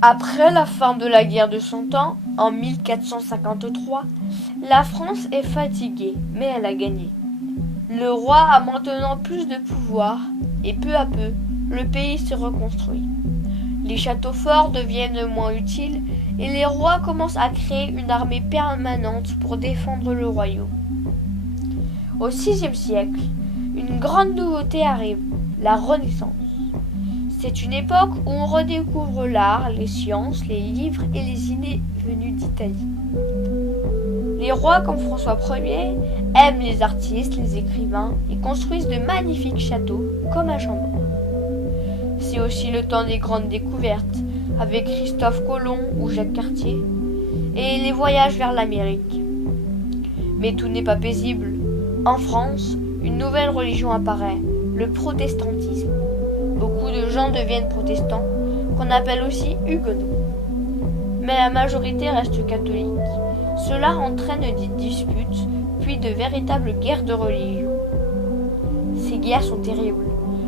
Après la fin de la guerre de Cent Ans, en 1453, la France est fatiguée, mais elle a gagné. Le roi a maintenant plus de pouvoir, et peu à peu, le pays se reconstruit. Les châteaux forts deviennent moins utiles, et les rois commencent à créer une armée permanente pour défendre le royaume. Au VIe siècle, une grande nouveauté arrive, la Renaissance. C'est une époque où on redécouvre l'art, les sciences, les livres et les idées venues d'Italie. Les rois comme François Ier aiment les artistes, les écrivains et construisent de magnifiques châteaux comme à Chambord. C'est aussi le temps des grandes découvertes avec Christophe Colomb ou Jacques Cartier et les voyages vers l'Amérique. Mais tout n'est pas paisible. En France, une nouvelle religion apparaît, le protestantisme. Beaucoup de gens deviennent protestants, qu'on appelle aussi huguenots. Mais la majorité reste catholique. Cela entraîne des disputes, puis de véritables guerres de religion. Ces guerres sont terribles.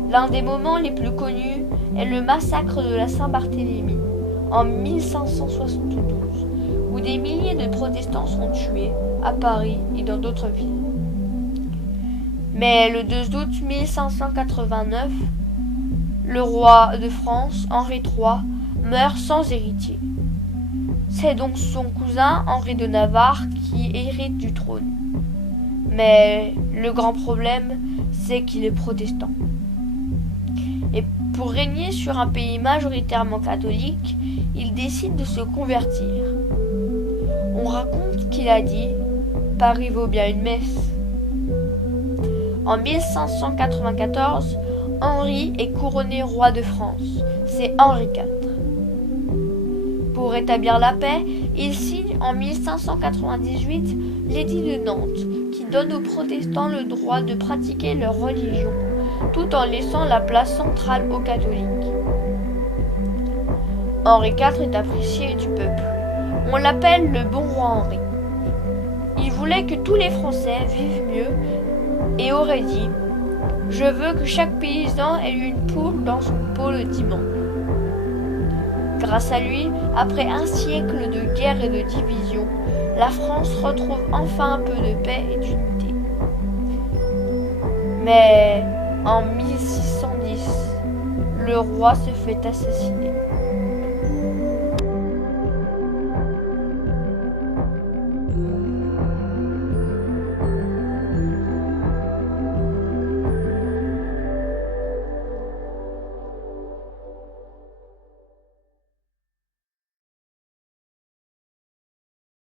L'un des moments les plus connus est le massacre de la Saint-Barthélemy en 1572, où des milliers de protestants sont tués à Paris et dans d'autres villes. Mais le 2 août 1589, le roi de France, Henri III, meurt sans héritier. C'est donc son cousin, Henri de Navarre, qui hérite du trône. Mais le grand problème, c'est qu'il est protestant. Et pour régner sur un pays majoritairement catholique, il décide de se convertir. On raconte qu'il a dit « Paris vaut bien une messe ». En 1594, Henri est couronné roi de France. C'est Henri IV. Pour rétablir la paix, il signe en 1598 l'édit de Nantes qui donne aux protestants le droit de pratiquer leur religion tout en laissant la place centrale aux catholiques. Henri IV est apprécié du peuple. On l'appelle le bon roi Henri. Il voulait que tous les Français vivent mieux et aurait dit « Je veux que chaque paysan ait une poule dans son pot le dimanche ». Grâce à lui, après un siècle de guerre et de division, la France retrouve enfin un peu de paix et d'unité. Mais en 1610, le roi se fait assassiner.